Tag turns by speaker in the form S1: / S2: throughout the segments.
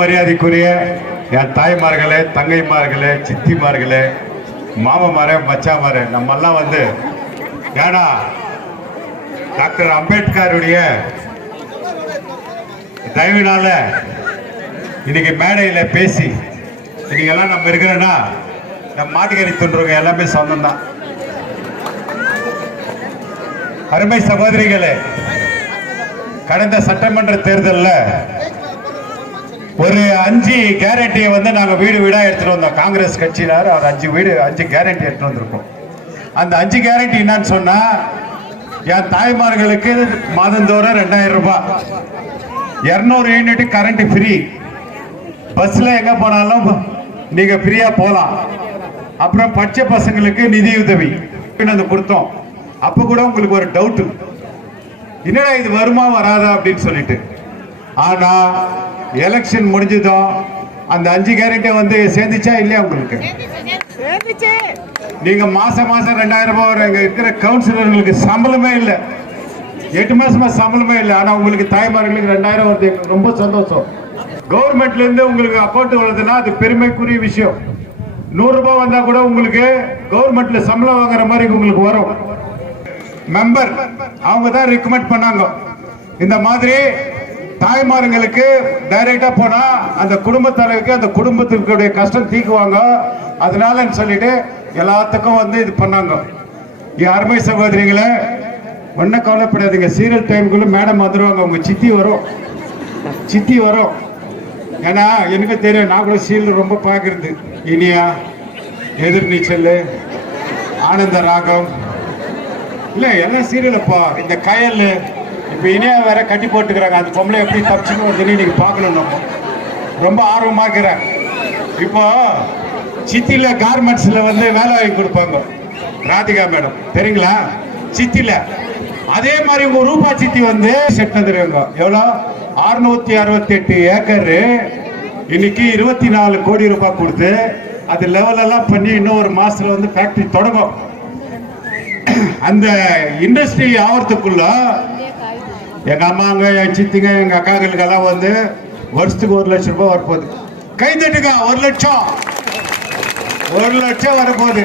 S1: மரியாதைக்குரிய என் தாய்மார்களே தங்கைமார்களே சித்திமார்களே மாமமாரே மச்சாமாரே எல்லாம் வந்து ஏடா டாக்டர் அம்பேத்கருடைய தயவினால இன்னைக்கு மேடையில் பேசி இன்னைக்கு எல்லாம் நம்ம இருக்கிறோன்னா நம் மாட்டுக்கறி துன்றவங்க எல்லாமே சொந்தம்தான் அருமை சகோதரிகளே கடந்த சட்டமன்ற தேர்தலில் ஒரு அஞ்சு கேரண்டியை வந்து நாங்கள் வீடு வீடாக எடுத்துகிட்டு வந்தோம் காங்கிரஸ் கட்சியினார் ஒரு அஞ்சு வீடு அஞ்சு கேரண்டி எடுத்துகிட்டு வந்திருக்கோம் அந்த அஞ்சு கேரண்டி என்னன்னு சொன்னால் என் தாய்மார்களுக்கு மாதந்தோறும் ரெண்டாயிரம் ரூபாய் இரநூறு யூனிட் கரண்ட் ஃப்ரீ பஸ்ஸில் எங்கே போனாலும் நீங்கள் ஃப்ரீயாக போகலாம் அப்புறம் பச்சை பசங்களுக்கு நிதியுதவி அது கொடுத்தோம் அப்போ கூட உங்களுக்கு ஒரு டவுட்டு என்னடா இது வருமா வராதா அப்படின்னு சொல்லிட்டு ஆனால் எலெக்ஷன் முடிஞ்சதும் அந்த அஞ்சு கேரண்டி வந்து சேர்ந்துச்சா இல்லையா உங்களுக்கு நீங்க மாசம் மாசம் ரெண்டாயிரம் ரூபாய் இங்க இருக்கிற கவுன்சிலர்களுக்கு சம்பளமே இல்லை எட்டு மாசமா சம்பளமே இல்லை ஆனா உங்களுக்கு தாய்மார்களுக்கு ரெண்டாயிரம் வருது ரொம்ப சந்தோஷம் கவர்மெண்ட்ல இருந்து உங்களுக்கு அக்கௌண்ட் வருதுன்னா அது பெருமைக்குரிய விஷயம் நூறு ரூபாய் வந்தா கூட உங்களுக்கு கவர்மெண்ட்ல சம்பளம் வாங்குற மாதிரி உங்களுக்கு வரும் மெம்பர் அவங்க தான் ரெக்கமெண்ட் பண்ணாங்க இந்த மாதிரி தாய்மார்களுக்கு டைரக்டா போனா அந்த குடும்ப தலைவருக்கு அந்த குடும்பத்திற்குடைய கஷ்டம் தீக்குவாங்க அதனாலன்னு சொல்லிட்டு எல்லாத்துக்கும் வந்து இது பண்ணாங்க அருமை சகோதரிகளை ஒன்றும் கவலைப்படாதீங்க சீரியல் டைமுக்குள்ள மேடம் வந்துருவாங்க உங்க சித்தி வரும் சித்தி வரும் ஏன்னா எனக்கு தெரியும் நான் கூட சீரியல் ரொம்ப பார்க்கறது இனியா எதிர்நீச்சல் ஆனந்த ராகம் இல்லை எல்லாம் சீரியலப்பா இந்த கயல் இப்போ இனியா வேற கட்டி போட்டுக்கிறாங்க அந்த பொம்பளை எப்படி தப்பிச்சுன்னு ஒரு சொல்லி நீங்கள் பார்க்கணும் நம்ம ரொம்ப ஆர்வமாக இருக்கிறேன் இப்போ சித்தியில் கார்மெண்ட்ஸில் வந்து வேலை வாங்கி கொடுப்பாங்க ராதிகா மேடம் தெரியுங்களா சித்தியில் அதே மாதிரி உங்கள் ரூபா சித்தி வந்து செட் வந்துருவாங்க எவ்வளோ அறுநூத்தி அறுபத்தி எட்டு ஏக்கரு இன்னைக்கு இருபத்தி நாலு கோடி ரூபாய் கொடுத்து அது லெவலெல்லாம் பண்ணி இன்னும் ஒரு மாசத்துல வந்து ஃபேக்ட்ரி தொடங்கும் அந்த இண்டஸ்ட்ரி ஆகிறதுக்குள்ள எங்கள் அம்மாங்க என் சித்திங்க எங்கள் அக்காக்களுக்கெல்லாம் வந்து வருஷத்துக்கு ஒரு லட்சம் ரூபாய் வரப்போகுது கை தட்டுங்க ஒரு லட்சம் ஒரு லட்சம் வரப்போகுது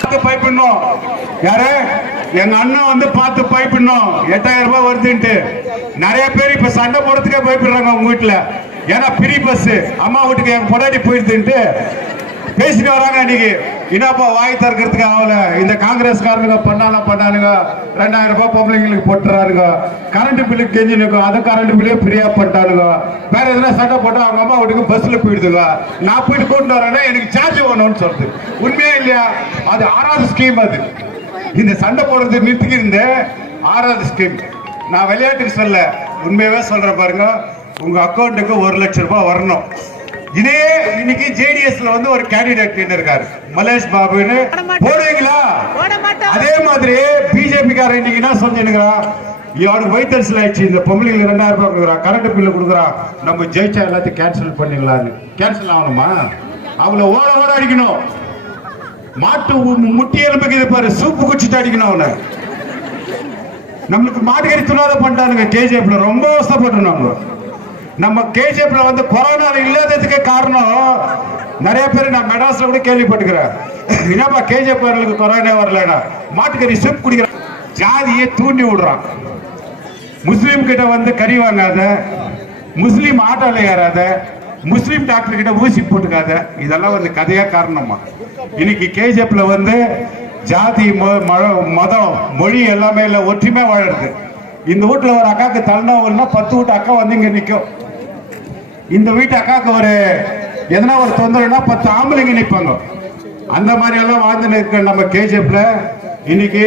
S1: பார்த்து பைப்பிடணும் யாரு எங்க அண்ணன் வந்து பார்த்து பைப்பிடணும் எட்டாயிரம் ரூபாய் வருதுன்ட்டு நிறைய பேர் இப்ப சண்டை போடுறதுக்கே பயப்படுறாங்க உங்கள் வீட்டில் ஏன்னா ஃப்ரீ பஸ்ஸு அம்மா வீட்டுக்கு என் பொடாடி போயிடுதுன்ட்டு பேசிட்டு வராங்க இன்னைக்கு என்னப்பா வாய் திறக்கிறதுக்கு ஆகல இந்த காங்கிரஸ்காரனுங்க பண்ணாலும் பண்ணானுங்க ரெண்டாயிரம் ரூபாய் பொம்பளைங்களுக்கு போட்டுறாருங்க கரண்ட் பில்லு கெஞ்சி நிற்கும் அது கரண்ட் பில்லே ஃப்ரீயா பண்ணிட்டாருங்க வேற எதனா சண்டை போட்டு அவங்க அம்மா வீட்டுக்கு பஸ்ல போயிடுதுங்க நான் போயிட்டு கூட்டு வரேன்னா எனக்கு சார்ஜ் பண்ணணும்னு சொல்றது உண்மையே இல்லையா அது ஆறாவது ஸ்கீம் அது இந்த சண்டை போடுறது நிறுத்திக்கு இருந்த ஆறாவது ஸ்கீம் நான் விளையாட்டுக்கு சொல்ல உண்மையாவே சொல்றேன் பாருங்க உங்க அக்கௌண்ட்டுக்கு ஒரு லட்சம் ரூபாய் வரணும் இதே இன்னைக்கு ஜேடிஎஸ்ல வந்து ஒரு கேண்டிடேட் நின்றுருக்காரு மலேஷ் பாபுன்னு போடுவீங்களா அதே மாதிரி பிஜேபி காரன் இன்னைக்கு என்ன சொல்லிருக்கிறான் அவனுக்கு வைத்தரிசல் ஆயிடுச்சு இந்த பொம்பளைங்களுக்கு ரெண்டாயிரம் ரூபாய் கொடுக்குறான் கரண்ட் பில்லு கொடுக்குறா நம்ம ஜெயிச்சா எல்லாத்தையும் கேன்சல் பண்ணிக்கலான்னு கேன்சல் ஆகணுமா அவங்கள ஓட ஓட அடிக்கணும் மாட்டு முட்டி எலும்புக்கு பாரு சூப்பு குச்சிட்டு அடிக்கணும் அவனை நம்மளுக்கு மாட்டுக்கறி துணாத பண்ணிட்டானுங்க கேஜிஎஃப்ல ரொம்ப அவசரப்பட்டோம் நம்ம நம்ம கேஜிஎஃப்ல வந்து கொரோனா இல்லாததுக்கு காரணம் நிறைய பேர் நான் மெட்ராஸ்ல கூட கேள்விப்பட்டுக்கிறேன் என்னப்பா கேஜிஎஃப் அவர்களுக்கு கொரோனா வரலன்னா மாட்டுக்கறி சூப் குடிக்கிறான் ஜாதியை தூண்டி விடுறான் முஸ்லீம் கிட்ட வந்து கறி வாங்காத முஸ்லீம் ஆட்டோல ஏறாத முஸ்லீம் டாக்டர் கிட்ட ஊசி போட்டுக்காத இதெல்லாம் வந்து கதையா காரணமா இன்னைக்கு கேஜிஎஃப்ல வந்து ஜாதி மதம் மொழி எல்லாமே இல்லை ஒற்றுமே வாழறது இந்த வீட்டில் ஒரு அக்காவுக்கு தலைநா பத்து வீட்டு அக்கா வந்து இங்கே நிற்கும் இந்த வீட்டு அக்காவுக்கு ஒரு எதனா ஒரு தொந்தரவுனா பத்து ஆம்பளைங்க நிற்பாங்க அந்த மாதிரி எல்லாம் வாழ்ந்து நிற்க நம்ம கேஜிஎஃப்ல இன்னைக்கு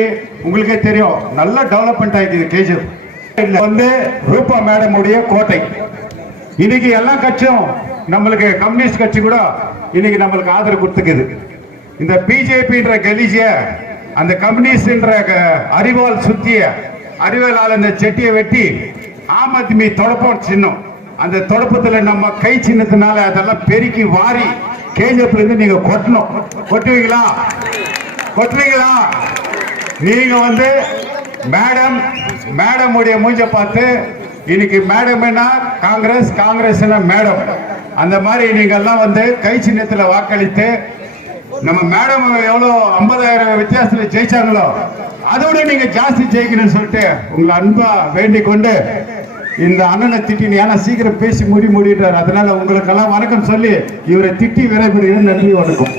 S1: உங்களுக்கே தெரியும் நல்ல டெவலப்மெண்ட் ஆகிக்குது கேஜிஎஃப் வந்து ரூபா மேடம் உடைய கோட்டை இன்னைக்கு எல்லா கட்சியும் நம்மளுக்கு கம்யூனிஸ்ட் கட்சி கூட இன்னைக்கு நம்மளுக்கு ஆதரவு கொடுத்துக்குது இந்த பிஜேபின்ற கலிஜிய அந்த கம்யூனிஸ்ட்ன்ற அறிவால் சுத்திய அறிவாளால் இந்த செட்டியை வெட்டி ஆம் ஆத்மி தொடப்போம் சின்னம் அந்த தொடப்பத்தில் நம்ம கை சின்னத்தினால அதெல்லாம் பெருக்கி வாரி கேஜப்ல இருந்து நீங்க கொட்டணும் கொட்டுவீங்களா கொட்டுவீங்களா நீங்க வந்து மேடம் மேடம் உடைய மூஞ்ச பார்த்து இன்னைக்கு மேடம் என்ன காங்கிரஸ் காங்கிரஸ் மேடம் அந்த மாதிரி நீங்க எல்லாம் வந்து கை சின்னத்துல வாக்களித்து நம்ம மேடம் எவ்வளவு ஐம்பதாயிரம் வித்தியாசத்துல ஜெயிச்சாங்களோ அதோட நீங்க ஜாஸ்தி ஜெயிக்கணும்னு சொல்லிட்டு உங்களை அன்பா வேண்டிக் கொண்டு இந்த அண்ணனை திட்டினு ஏன்னா சீக்கிரம் பேசி முடி முடிட்டார் அதனால உங்களுக்கெல்லாம் வணக்கம் சொல்லி இவரை திட்டி விரைவிடுகிற நன்றி வணக்கம்